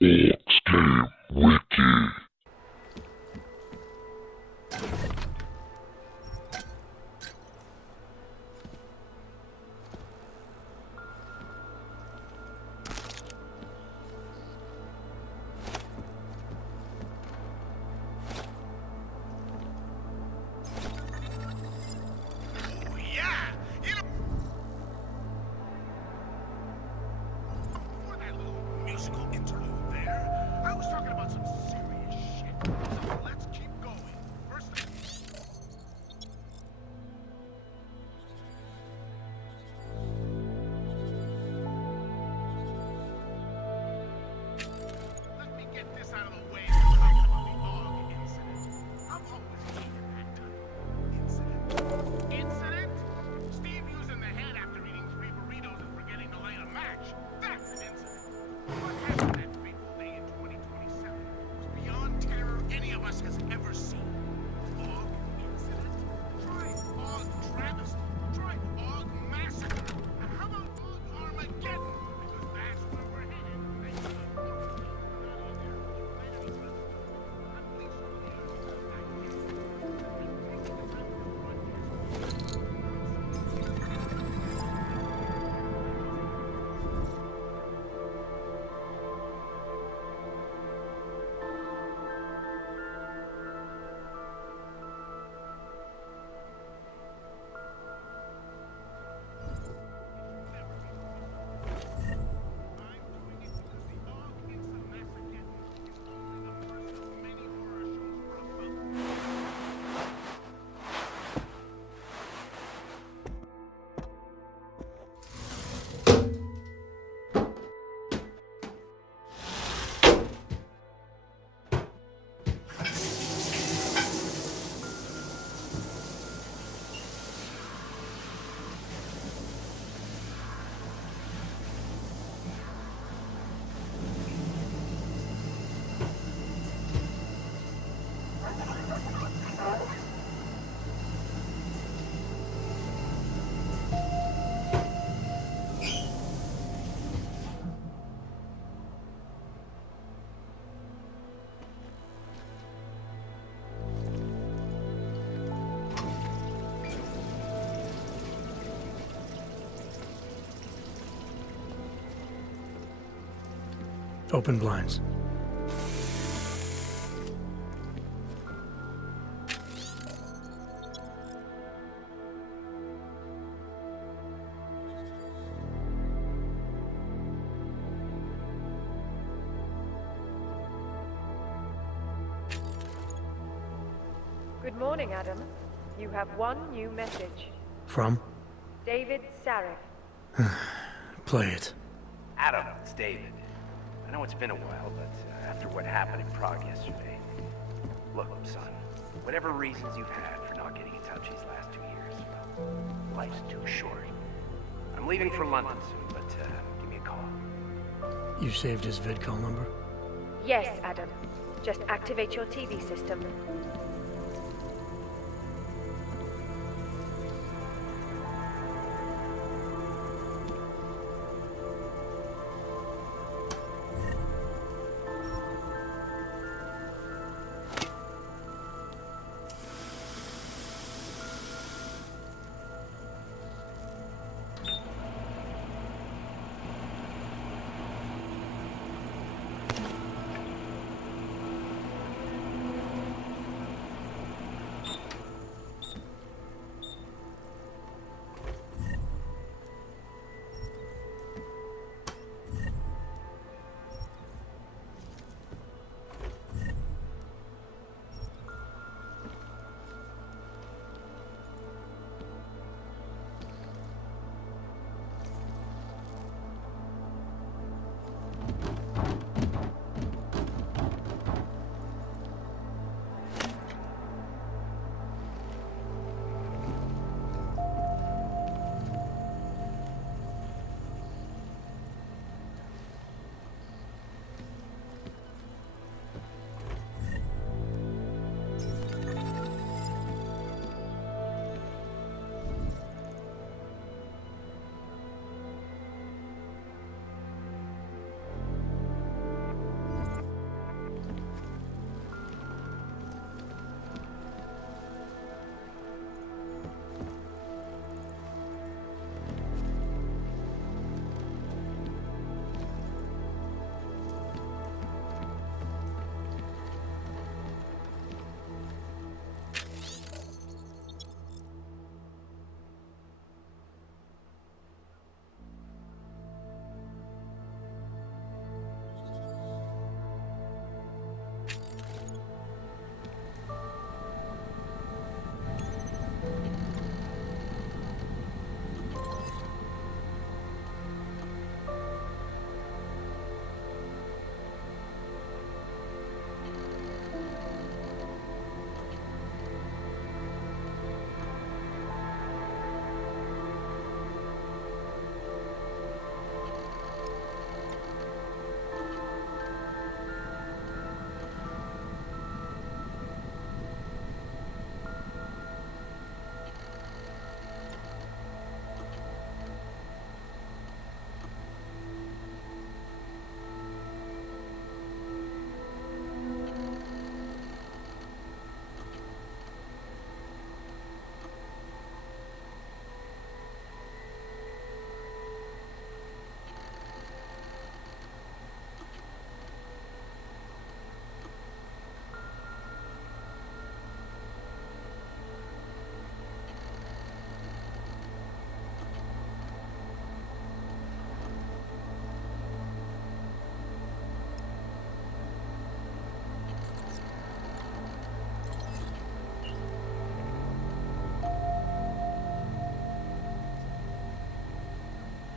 Game Wiki. Musical interlude there. I was talking about some serious shit. So let's keep going. First let me get this out of the way. We're talking about the AUG incident. I've always hated that title. Incident? Steve using the head after eating 3 burritos and forgetting to light a match. That's an incident. What happened that fateful day in 2027 was beyond terror any of us has ever seen. AUG incident? Try AUG travesty. Try AUG massacre. And how about AUG Armageddon? Because that's where we're headed. Thanks to the quarantine. Open blinds. Good morning, Adam. You have one new message. From? David Sarif. Play it. Adam, it's David. I know it's been a while, but after what happened in Prague yesterday... Look, son, whatever reasons you've had for not getting in touch these last 2 years, well, life's too short. I'm leaving for London soon, but give me a call. You saved his vidcall number? Yes, Adam. Just activate your TV system.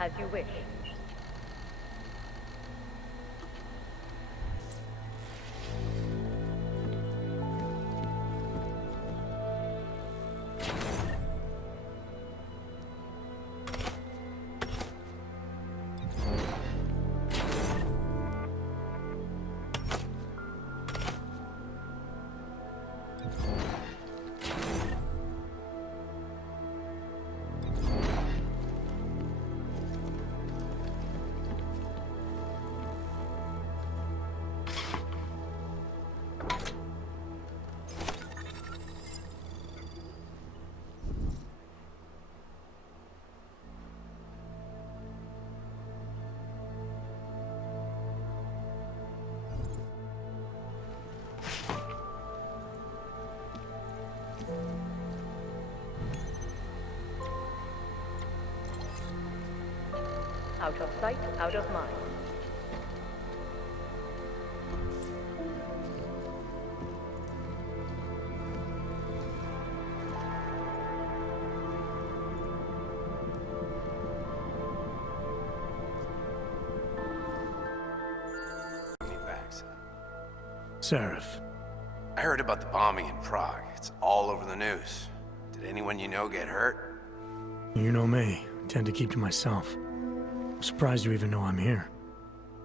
As you wish. Out of sight, out of mind. Me back, son. Seraph. I heard about the bombing in Prague. It's all over the news. Did anyone you know get hurt? You know me. I tend to keep to myself. I'm surprised you even know I'm here.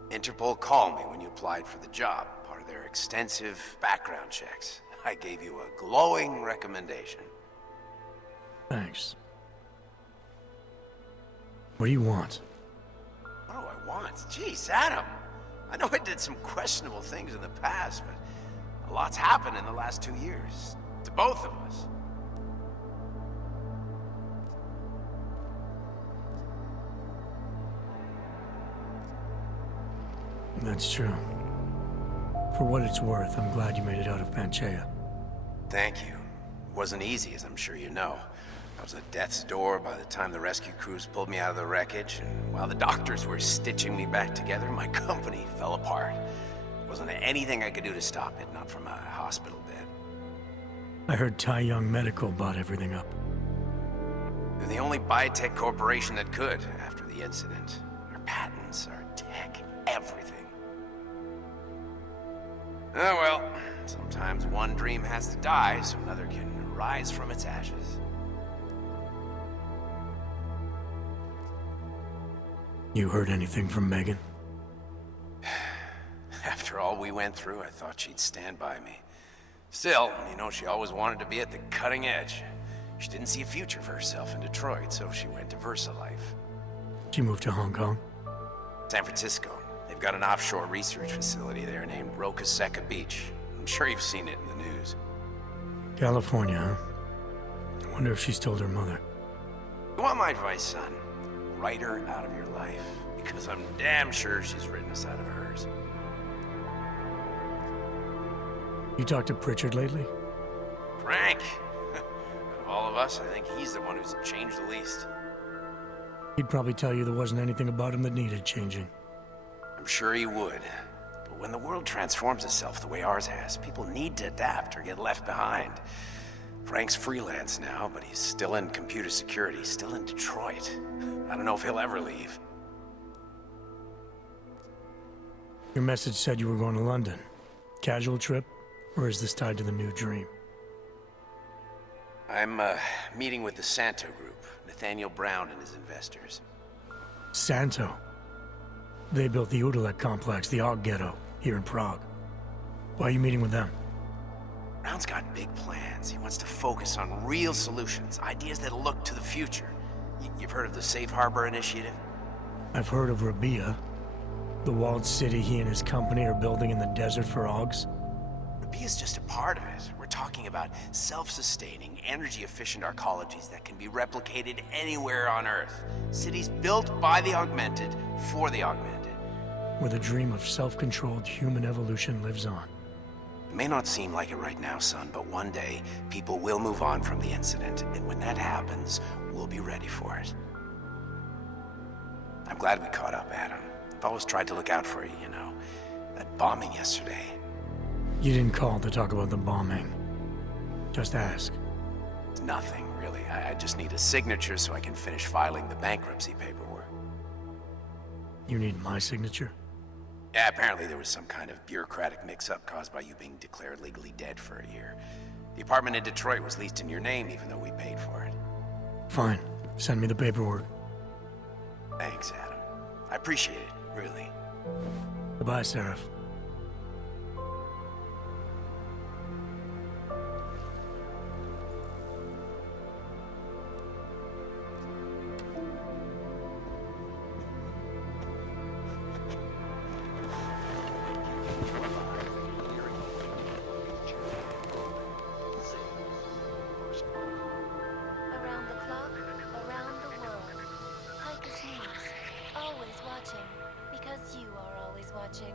Interpol called me when you applied for the job, part of their extensive background checks. I gave you a glowing recommendation. Thanks. What do you want? What do I want? Jeez, Adam. I know I did some questionable things in the past, but a lot's happened in the last 2 years. To both of us. That's true. For what it's worth, I'm glad you made it out of Panchaea. Thank you. It wasn't easy, as I'm sure you know. I was at death's door by the time the rescue crews pulled me out of the wreckage, and while the doctors were stitching me back together, my company fell apart. There wasn't anything I could do to stop it, not from a hospital bed. I heard Tai Young Medical bought everything up. They're the only biotech corporation that could, after the incident. Our patents, our tech, everything. Oh well, sometimes one dream has to die so another can rise from its ashes. You heard anything from Megan? After all we went through, I thought she'd stand by me. Still, you know, she always wanted to be at the cutting edge. She didn't see a future for herself in Detroit, so she went to VersaLife. She moved to Hong Kong? San Francisco. They've got an offshore research facility there named Roca Seca Beach. I'm sure you've seen it in the news. California, huh? I wonder if she's told her mother. You want my advice, son? Write her out of your life. Because I'm damn sure she's written us out of hers. You talked to Pritchard lately? Frank! Out of all of us, I think he's the one who's changed the least. He'd probably tell you there wasn't anything about him that needed changing. I'm sure he would. But when the world transforms itself the way ours has, people need to adapt or get left behind. Frank's freelance now, but he's still in computer security, still in Detroit. I don't know if he'll ever leave. Your message said you were going to London. Casual trip? Or is this tied to the new dream? I'm meeting with the Santo Group, Nathaniel Brown and his investors. Santo? They built the Udalek complex, the Aug ghetto, here in Prague. Why are you meeting with them? Brown's got big plans. He wants to focus on real solutions, ideas that look to the future. You've heard of the Safe Harbor Initiative? I've heard of Rabia, the walled city he and his company are building in the desert for Augs. Rabia's just a part of it. We're talking about self-sustaining, energy-efficient arcologies that can be replicated anywhere on Earth. Cities built by the augmented, for the augmented. Where the dream of self-controlled human evolution lives on. It may not seem like it right now, son, but one day, people will move on from the incident, and when that happens, we'll be ready for it. I'm glad we caught up, Adam. I've always tried to look out for you, you know. That bombing yesterday. You didn't call to talk about the bombing. Just ask. It's nothing, really. I just need a signature so I can finish filing the bankruptcy paperwork. You need my signature? Yeah, apparently there was some kind of bureaucratic mix-up caused by you being declared legally dead for a year. The apartment in Detroit was leased in your name even though we paid for it. Fine. Send me the paperwork. Thanks, Adam. I appreciate it, really. Goodbye, Seraph. Around the clock, around the world. Picus News, always watching, because you are always watching.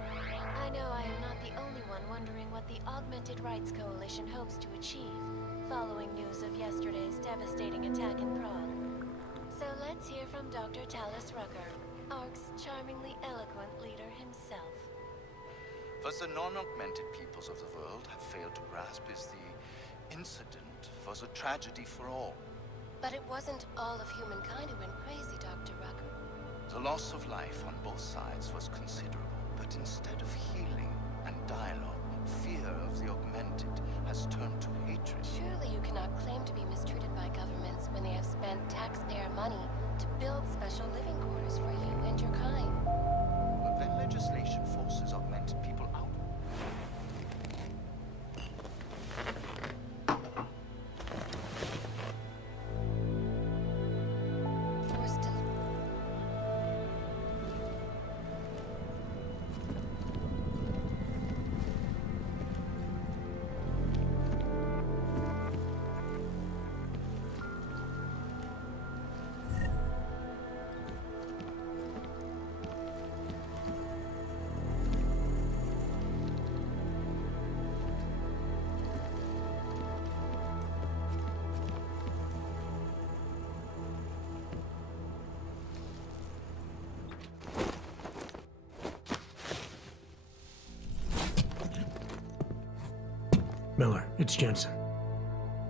I know I am not the only one wondering what the Augmented Rights Coalition hopes to achieve, following news of yesterday's devastating attack in Prague. So let's hear from Dr. Talis Rucker, ARC's charmingly eloquent leader himself. What the non-augmented peoples of the world have failed to grasp is the incident was a tragedy for all. But it wasn't all of humankind who went crazy, Dr. Rucker. The loss of life on both sides was considerable, but instead of healing and dialogue, fear of the augmented has turned to hatred. Surely you cannot claim to be mistreated by governments when they have spent taxpayer money to build special living quarters for you and your kind. But when legislation forces augmented people out, Forced to... Miller, it's Jensen.